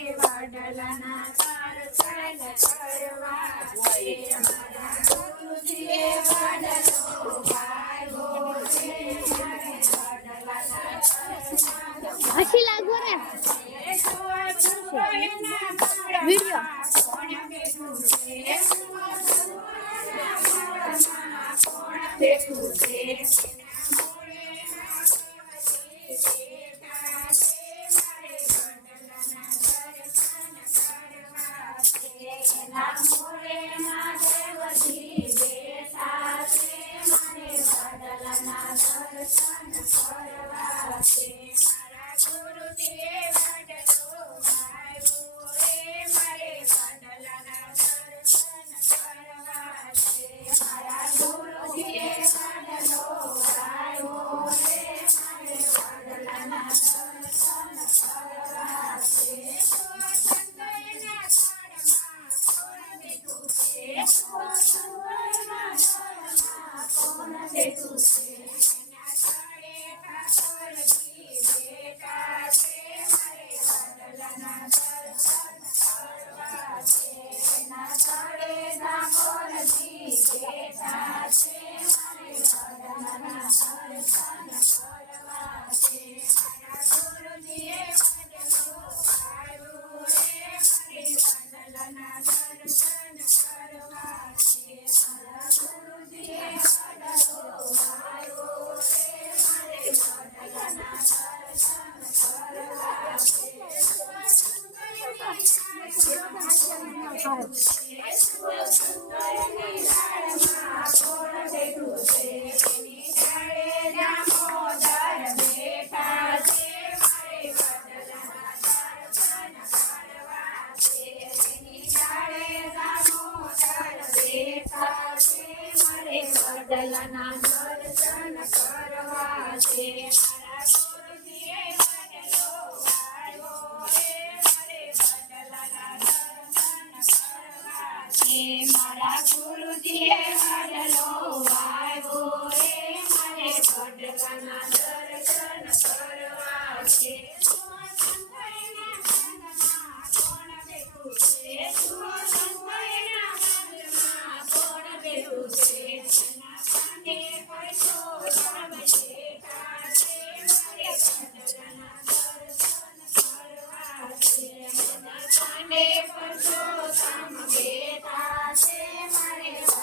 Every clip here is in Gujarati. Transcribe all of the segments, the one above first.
વડલાના દર્શન કરવા છે મારા ગુરુજીએ વડલો વાગ્યો છે મારે વડલાના દર્શન હસી લાગો ને વિડિયો કોણ બેઠું છે બેઠું છે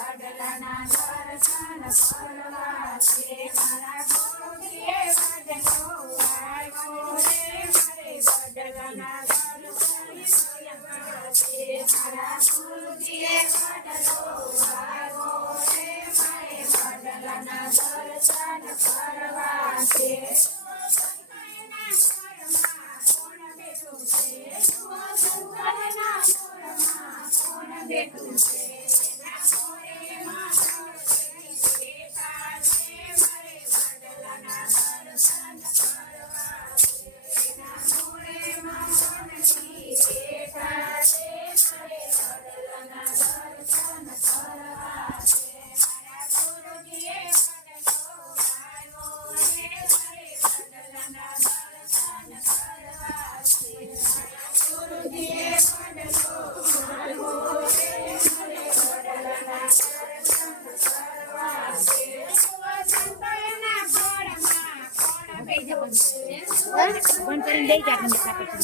વડલાના દર્શન કરવા છે મારા ગુરુજીએ વડલો વાગ્યો રે મારે વડલાના દર્શન કરવા છે મારા ગુરુજીએ વડલો વાગ્યો રે મારે વડલાના દર્શન કરવા છે બંધ કરીને દઈ જાય